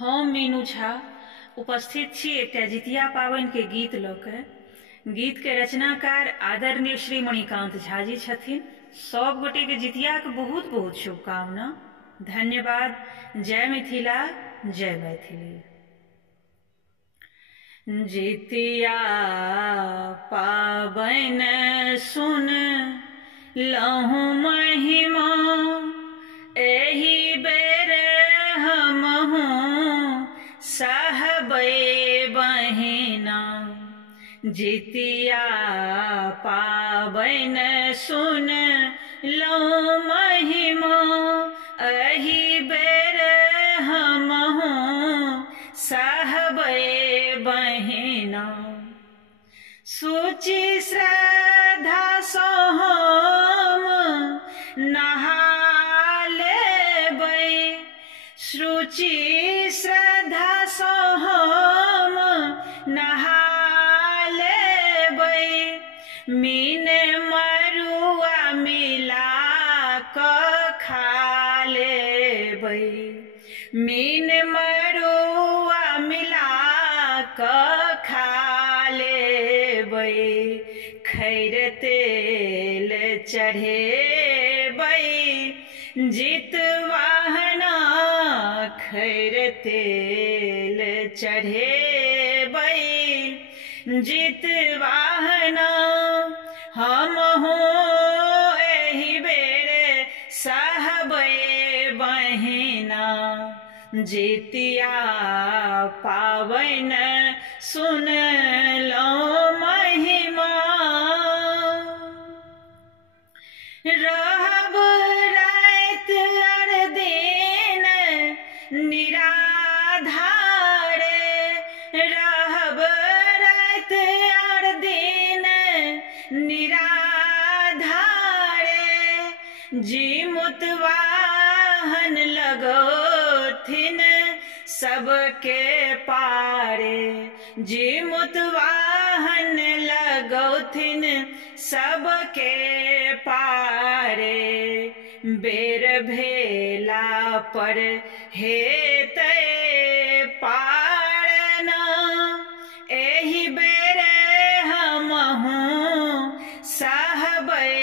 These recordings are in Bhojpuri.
हम मीनू झा उपस्थित छी एकटा जितिया पावनि के गीत लऽ के। गीत के रचनाकार आदरणीय श्री मणिकांत झा जी छथिन। सब गोटे के जितिया के बहुत बहुत शुभकामना। धन्यवाद। जय मिथिला, जय मैथिली। जितिया पावनि सुन लहु महिमा, एहि बेर हमहु सहबै बहिना। जितिया पावनि सुन लहु महिमा, एहि बेर हमहु सहबै बहिना। सुचि श्रद्धा सँ हम नहा लेबै, सुचि श्रद्धा सँ हम नहा लेबै। मीन मरुआ मिला कऽ खा लेबै, मीन मरुआ मिला कऽ खा लेबै। खैर तेल चढ़ेबै जितवाहना, खैर तेल चढ़ेबै जितवाहना। हमहु एहि बेर सहबै बहिना। जितिया पावनि सुन लहु महिमा, रहब राति अर दिन निराधारे, रहब राति अर दिन निराधारे। जीमुत वाहन लगौथिन सबके पारे, जीमुत वाहन लगौथिन सबके पारे। बेर भेला पर हेतै पारना, एहि बेर हमहु सहबै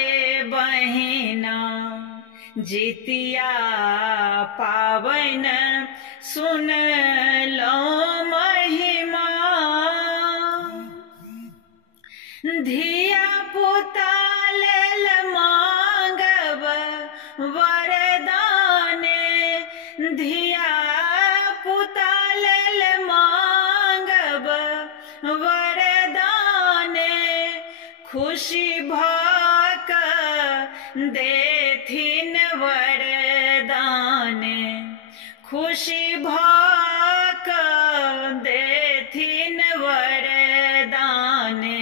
बहिना। जितिया पावनि सुन लहु महिमा, धिया पुता लेल मांगब वरदाने, धिया पुता लेल मांगब वरदाने। खुशी भऽ कऽ देथिन वरदाने, खुशी भऽ कऽ देथिन वरदाने।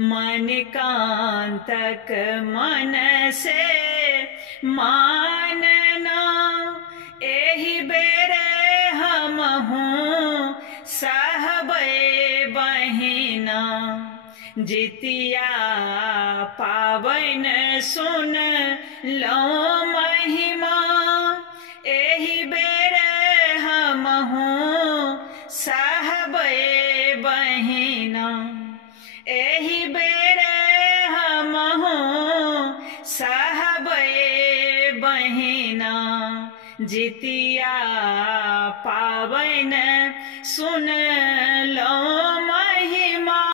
मणिकांतक मन से मानना, एहि बेर हमहु सहबै बहिना। जितिया पावनि सुन लहु महिमा, एहि बेर हमहु सहबै बहिना। एहि बेर हमहु सहबै बहिना। जितिया पावनि सुन लहु